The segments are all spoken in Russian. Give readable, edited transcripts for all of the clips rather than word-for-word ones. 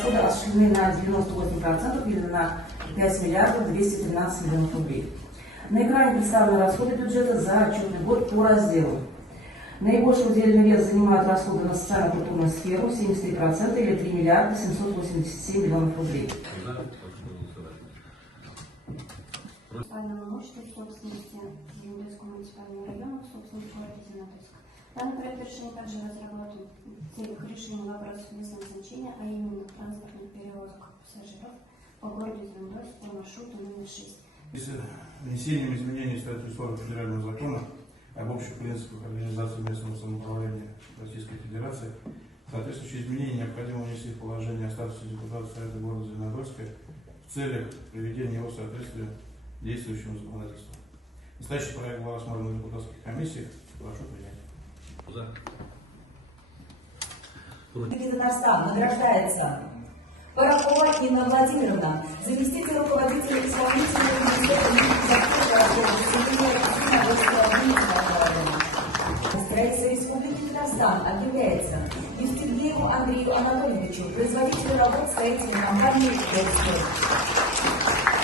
расходы осуществлены на 98% или на 5 миллиардов 213 миллионов рублей. На экране представлены расходы бюджета за отчетный год по разделу. Наибольший удельный вес занимают расходы на социально-культурную сферу 73% или 3 миллиарда 787 миллионов рублей. Муниципальному имуществу в собственности Зеленодольского муниципального района в собственности города Зеленодольска. Данный проект решения также разработан в целях решения вопросов местного значения, а именно транспортных перевозок пассажиров по городу Зеленодольск по маршруту номер 6. Внесением изменений в статью 40 федерального закона об общих принципах организации местного самоуправления Российской Федерации, соответствующие изменения необходимо внести в положение о статусе депутата Совета города Зеленодольска в целях приведения его в соответствие действующему законодательству. Настоящий проект был рассмотрен в депутатских комиссиях. Прошу принять. Татарстан награждается Порохова Инна Владимировна, заместитель руководителя исполнительного Строительства Республики Татарстан объявляется Евстигнееву Андрею Анатольевичу, производителю работ строительной компании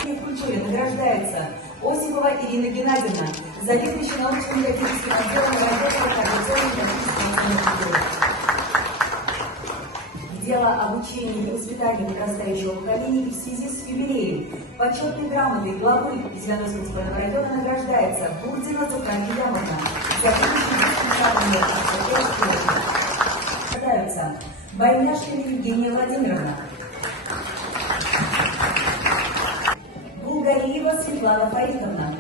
в культуре награждается Осипова Ирина Геннадьевна, заведующая научно-методическим отделом дело обучения и воспитания подрастающего поколения и в связи с юбилеем почетной грамотой главы Зеленодольского муниципального района награждается Бурдина Цухрани Ямовна, награждаются Байняшкина Евгения Владимировна, Булгариева Светлана Фаритовна,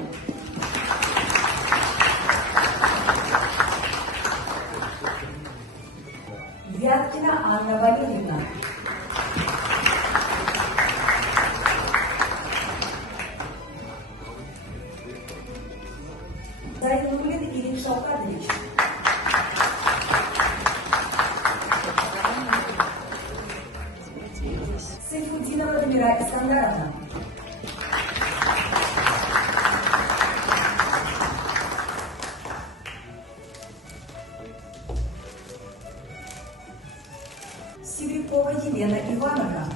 Вяткина Анна Валерьевна, Зайнулин Ирина Шалкадович, Сайфудинова Дамира Искандаровна, Сибирякова Елена Ивановна,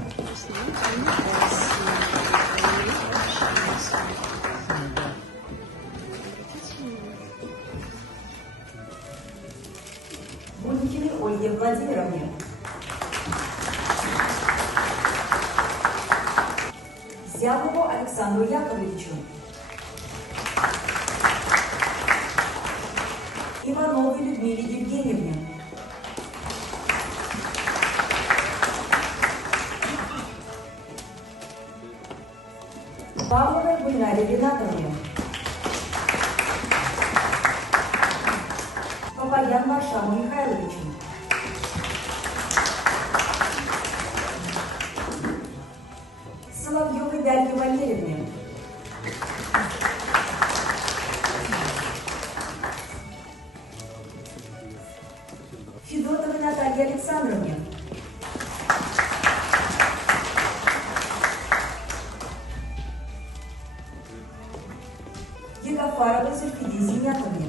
Бунькиной Ольге Владимировне, Зябову Александру Яковлевичу, Ивановой Людмиле Евгеньевне, Павловой Гульнаре Ринатовне, Папаян Маршаму Михайловичу, Соловьевой Дарье Валерьевне, Федотовой Наталье Александровне, Егофаровой Зульфиде Зинятовне,